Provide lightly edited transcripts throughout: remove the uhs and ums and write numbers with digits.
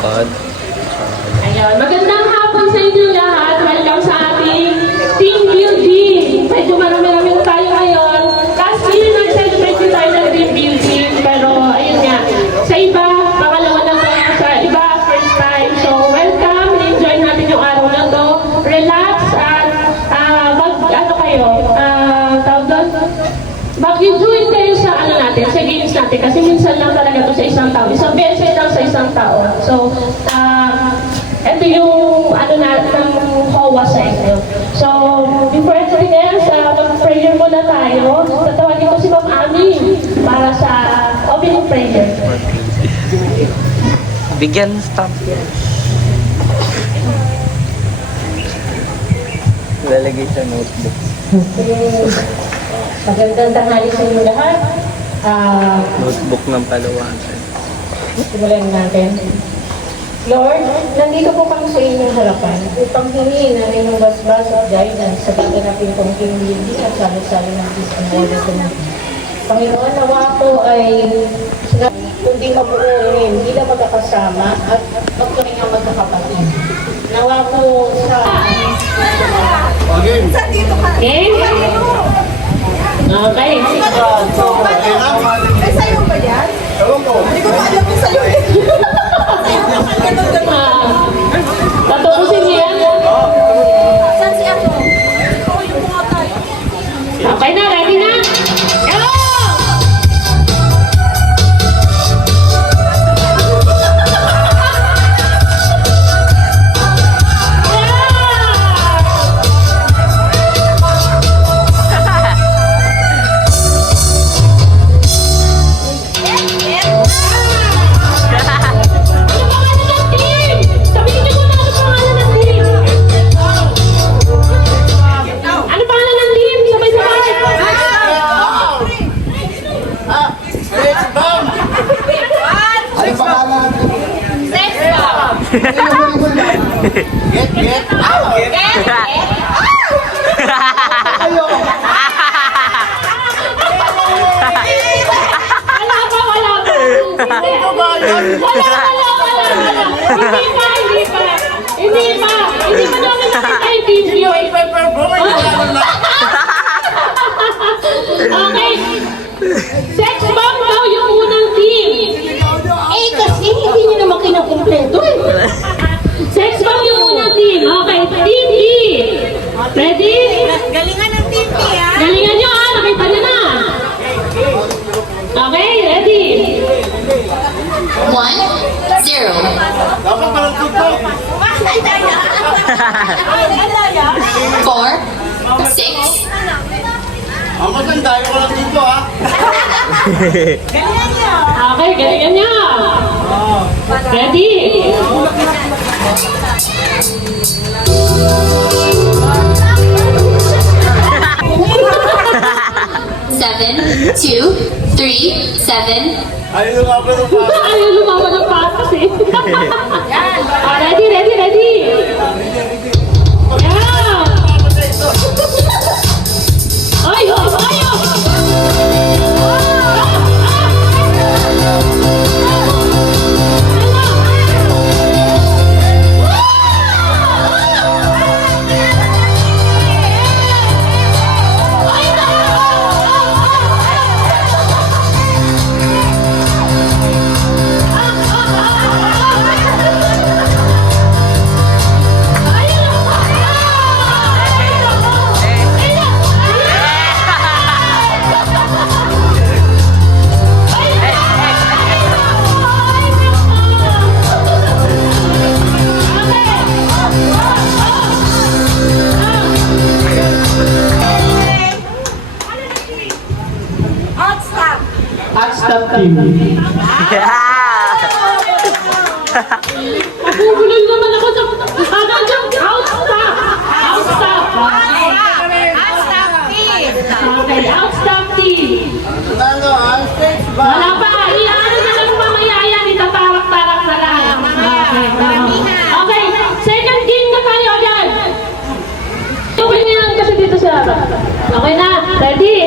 Ayun, magandang hapon sa inyo lahat. Welcome sa ating team building. Medyo marami-rami na tayo ngayon. Last year, nag-celebrate din tayo ng team building. Pero, ayun nga, sa iba, pangalawa na to. Sa iba, first time. So, welcome. Enjoy natin yung araw na to. Relax at mag-enjoy kayo sa natin, sa games natin. Kasi minsan lang talaga to sa isang tao. Isang beses lang sa isang tao. So, ito yung ng HOA sa inyo. So, before anything else, mag-prayer muna tayo. Tatawagin ko si Ma'am Ami para sa opening prayer. Bigyan stamp. Lalagay sa notebook. Magandang tanghali sa inyo lahat. Notebook ng Palawakan. Simulan natin. Lord, nandito po kami sa inyong harapan upang hingin na inyong basbas at guidance sa gaganapin kong kimili at salo-salo ng Disney. Panginoon, nawa ko ay kundi mabuuin, hindi na magkakasama at magkaringang magkakapatid. Nawa ko sa... Okay. Okay? Okay. Ay, sa'yo ba yan? Ewan ko. Hindi ko alam kung sa'yo yan. Tatuusin niya? Saan si Ako? Ito yung mga tayo. Okay na, ready na? Go! Get out! Ayo! Wala pa. Hindi pa namin nakita yung team view. Okay. Sex bomb daw yung unang team. Eh, kasi hindi nyo naman kinakumpleto eh. Sex bomb yung unang team. Okay, team B. Ready? Galingan ng TV, ha? Galingan nyo nakita nyo na. Okay, ready? 1-0. Dapat parang tuto. 4-6. Ang maganda, yung walang tuto, ha? Okay, galingan nyo. Ready? Seven, 2, 3, 7. Ayun nga pa ng pa. Ayaw lumawan ng patas eh. Ready? Yeah! Ayaw! Stop team. Mabubulol naman ako sa... Outstop! Okay, outstop team. Ano, ang stage ba? Wala pa. Iano na lang mamaya yan. Itatarak-tarak na lang. Okay, second game na tayo agad. Tubig na yan kasi dito sa... Okay na, ready?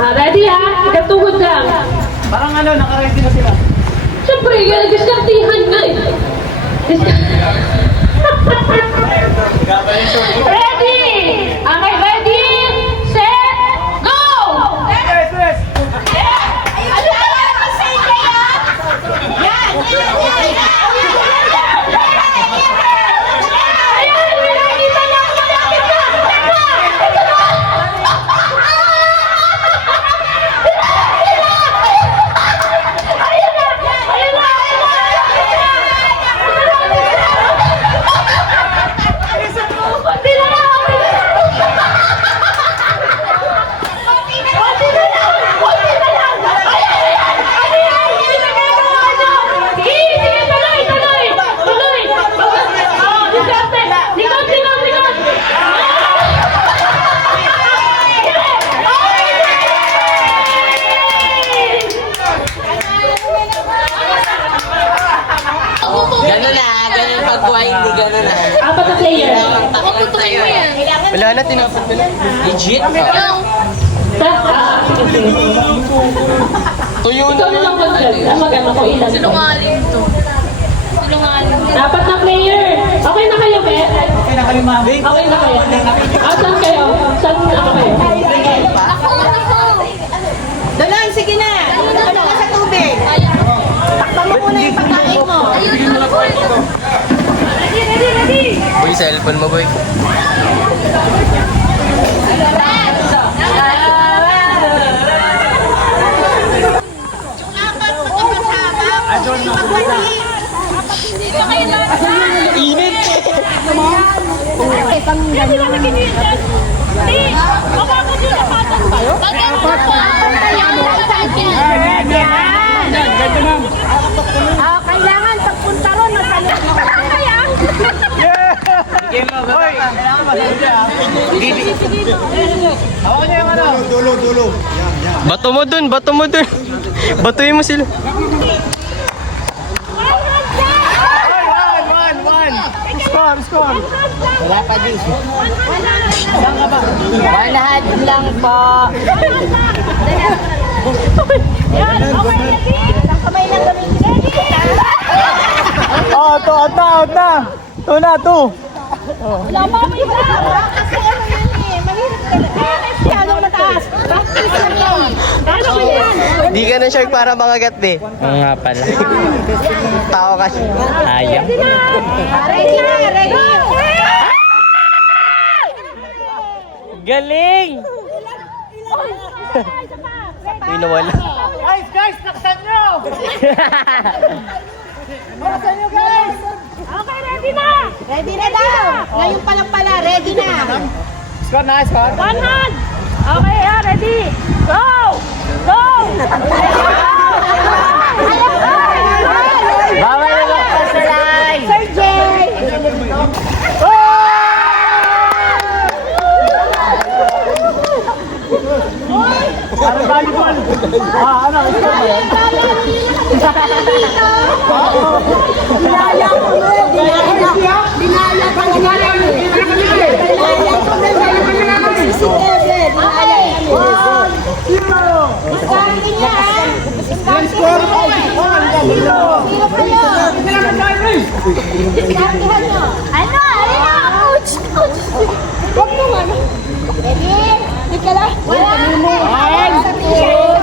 Ready ha? Ikatugod lang. Parang naka-ready na sila. Siyempre, diskartihan nga eh. Ready! Okay, ready? Set! Go! Ano ba yan? Masay kaya? Yan! Ayan, nakita niya ako malapit na! Ito na! Ayan na! Ayan na! Konti na lang! Konti na lang! Konti na lang! Ayan! Ano yan? Hindi na gagawa nyo! Sige, tuloy! Tuloy! Tuloy! Oh, diskarte! Likod! Likod! Likod! Gano'n na, gano'n pagkuha, hindi gano'n na. Apat na player. Paputukin mo yan. Wala na, tinapot ko na. Legit? Tuyo Ikaw na lang mag-judge. Mag-ano ko ilan. Sinungaling to. Sinungaling. Apat na player. Okay na kayo, Be? Okay na kayo, ma'am. Okay na kayo. Saan kayo? Saan ako kayo? Ako, ako. Dalan, sige na. Ano ka sa tubig? Takpan mo muna yung pagkain mo. Ayun, ako. Ready, ready, ready. Boy, cellphone mo, boy. Init! Hindi na nagiging dyan. Hindi! Mababa din ang patas tayo. Kailangan pagpunta ron, masalit mo. Kaya? Game mo, boy. Bato mo dun, bato mo dun. Batuin mo sila. Wala pa din. 100 lang po. Yan, okay na din. Kamay lang gamitin. Oh, out na. Wala pa may isa. Kasi ano yun eh, mahirap ka lang. Masyadong mataas. Practice lang yun. Ano ba yan? Di ka na shark para makagat, be. Oo nga pala. Tao kasi. Ayaw. Ready na! Ready na! Ready! Galing! May nawala. Guys! Laksan nyo! Laksan nyo, guys! Okay, ready na! Ready na daw! Ngayon pa lang pala, ready na! Score. One hand! Okay, ready! Go! Go! Bawal na lang sa line. Sir Jay! Ano? Ouch! Huwag mo ano? Ready? Hindi ka lang. One, two,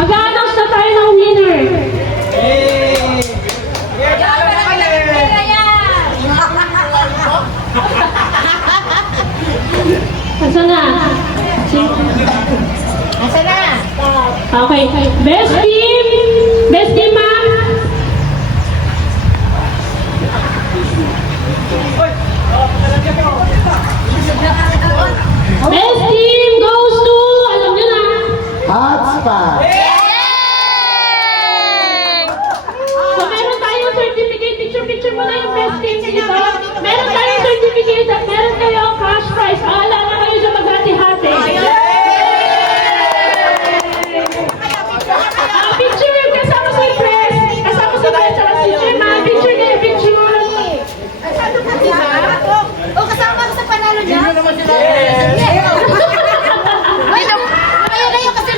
Mag-a-announce na tayo ng winner. Best team, ma'am. Best team goes to, alam nyo na. Hotspot. So meron tayong certificate, picture mo na yung best team dito. Meron tayong certificate at meron kayong cash prize. Paalala kayo sa maghati-hati. Picture kasama si press. Kasama si press at si chairman. Picture niya, picture. O, kasama ko sa panalo niya. Kaya na yung kasi.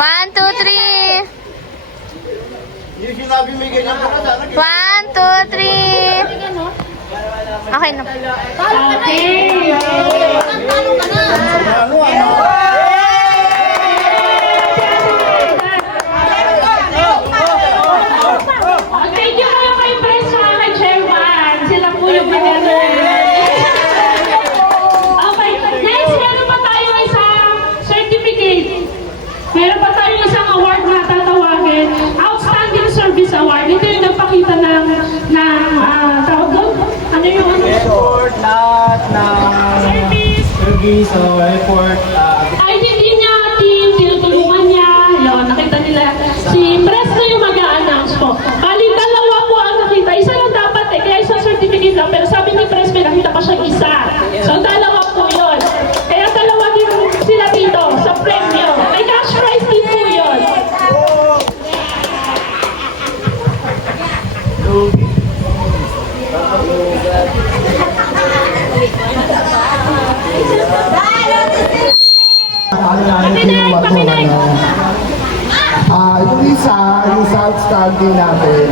One, two, three. Yung sinabi may ganyan pa ka sana. 1, 2, 3. Okay na. Okay. Talo ka na. Thank you kayo kay press sa kay chairman. Sila po yung pinelo. Okay, next meron pa tayong isang certificate. Meron pa tayong isang award na tatawagin. Outstanding Service Award. Ito yung nagpakita ng tawag doon? Ano yung ano? Effort lahat ng service o effort. Ay, hindi niya team, tinutulungan niya. Yun, nakita nila. Si press na yung mag-a-announce po. Bali, dalawa po ang nakita. Isa lang dapat eh, kaya isang certificate lang. Pero sabi ni press, may nakita pa siyang isa. So, dalawa po yun. Kaya dalawa din sila dito sa premyo. May cash prize din po yun. Papinig! Yung isa, yung sa outstanding natin,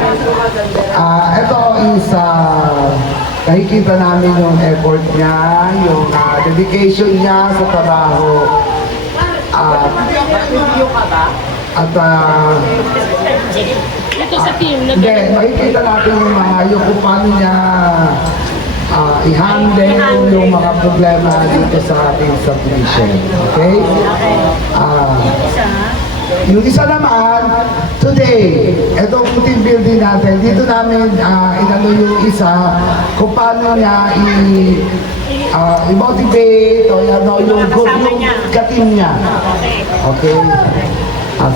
ito is, nakikita namin yung effort niya, yung dedication niya sa trabaho. Ito sa team. Hindi, makikita natin yung yung kung paano niya i-handle yung mga problema dito sa ating subdivision. Okay? Yung isa naman, today, itong team building natin, dito namin inano yung isa kung paano niya i-motivate o yung group, yung ka-team niya. Okay?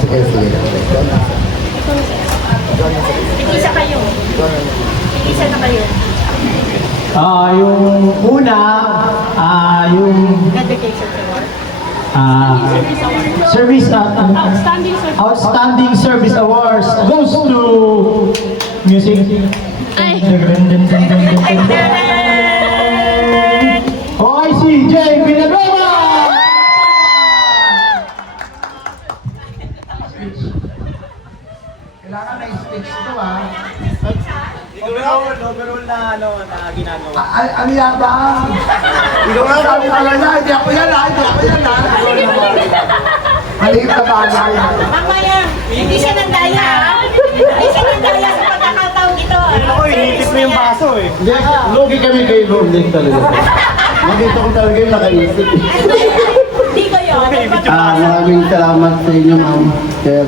Sige, sige. Isa kayo. Isa na kayo. Yung una, yung service outstanding service awards goes to music. OICJ Villanueva. Kailangan na i-speech ito Overall na ginagawa. Ano yan ba? Ikaw na sabi ka lang na, hindi ako yan Maliit na bagay. Mamaya, hindi siya nandaya. Hindi siya nandaya sa pagkakataong ito. Ako, hinitip mo yung baso eh. Hindi, lugi kami kay Lord talaga. Nakita ko talaga yung nakaisip. Hindi ko yun. Maraming salamat sa inyo, ma'am, sir.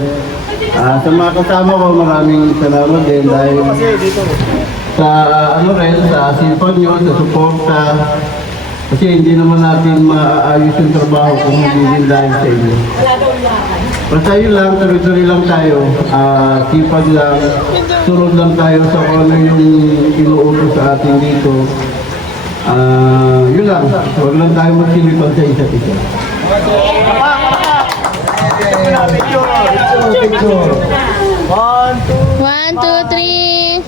Sa mga kasama ko, maraming salamat din dahil sa sa sipag nyo, sa suporta. Kasi hindi naman natin maaayos yung trabaho kung hindi din dahil sa inyo. Basta yun lang, tuloy-tuloy lang tayo. Sipag lang, sunod lang tayo sa kung ano yung inuutos sa atin dito. Yun lang, huwag lang tayo magsilipan sa isa't isa. Picture. 1, 2. 1, 2, 3.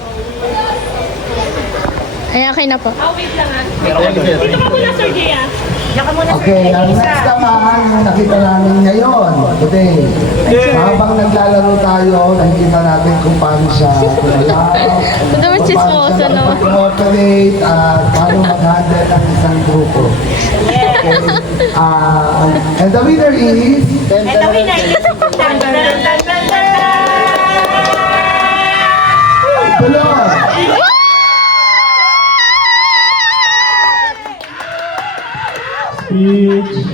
Ay, okay na po. Wait lang ha. Dito ka muna, Sir Gia. Okay, ang next naman, yung nakita namin ngayon, today. Habang naglalaro tayo, nakikita natin kung paano siya kumalaw, Ito naman chismoso, no? mag-cooperate, at paano mag-handle ang isang grupo. Okay. And the winner is... And the winner is... Tulog! Speech.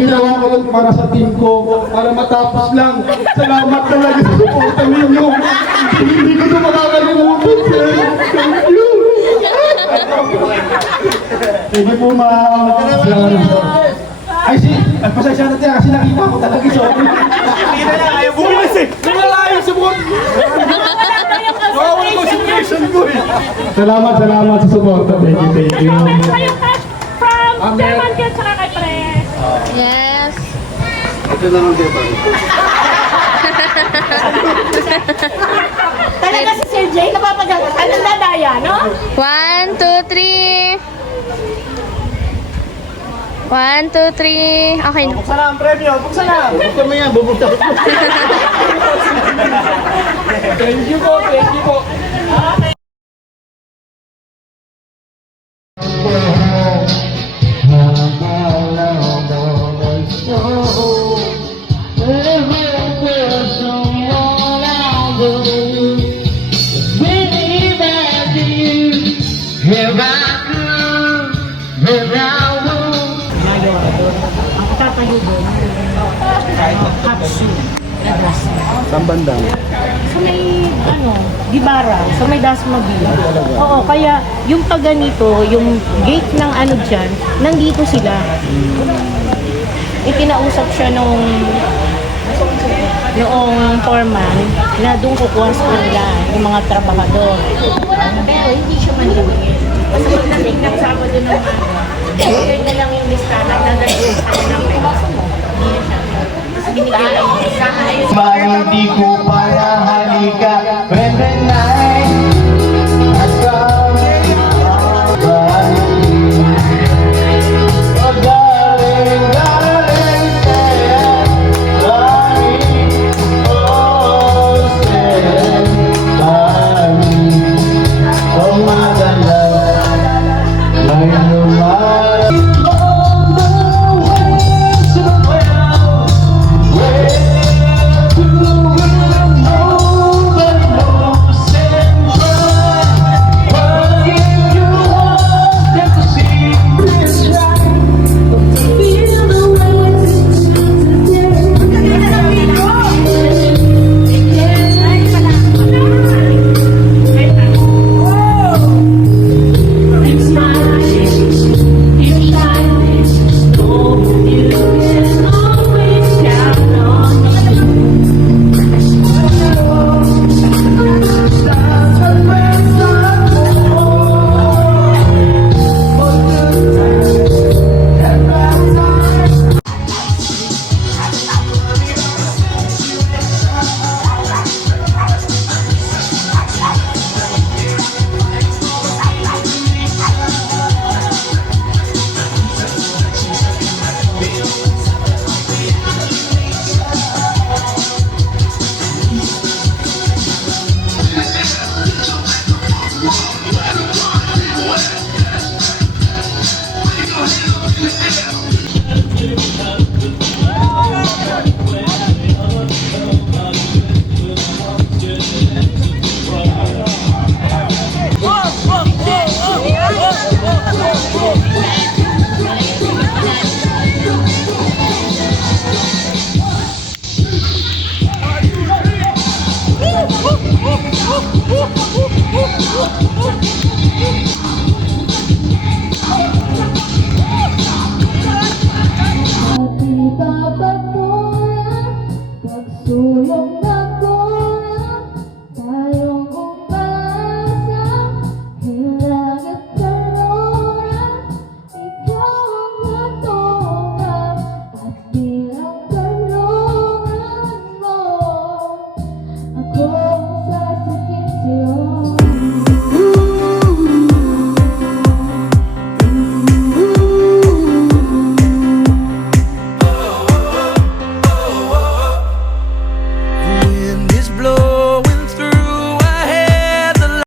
Ginawa ko lang para sa team ko, para matapos lang. Salamat talaga sa suporta ninyo. Hindi ko ito makakalimutan, sir. Thank you. Thank you po, ma'am. Ay, pasensya natin kasi nakita ko talaga. Sorry. Hindi na lang, ayaw bumilis eh. Nawala yung subot. Nawala yung concentration ko eh. Salamat sa suporta. Thank you. Kayo cash from Chairman Ken saka kay Pres. Yes. Ito na lang kayo. Talaga si Sir Jay, napapagagawa. Anong dadaya, no? 1, 2, 3. 1, 2, 3. Okay na. Buksan na ang premyo. Buksan na. Buksan mo yan, bubuksan. Thank you po. Thank you po. Sa may, Gibara, sa may Dasmaville. Oo, kaya yung pag ganito, yung gate ng dyan, nandito sila. Ikinausap siya noong foreman na doon kukuha sa kanila yung mga trabahador. Pero hindi siya manlingin. Kasi pagdating ng Sabado ng yun na lang yung listahan na nandun sa kanila ng peso mo. Hindi na siya. Binigyan lang yung listahan. Hindi ko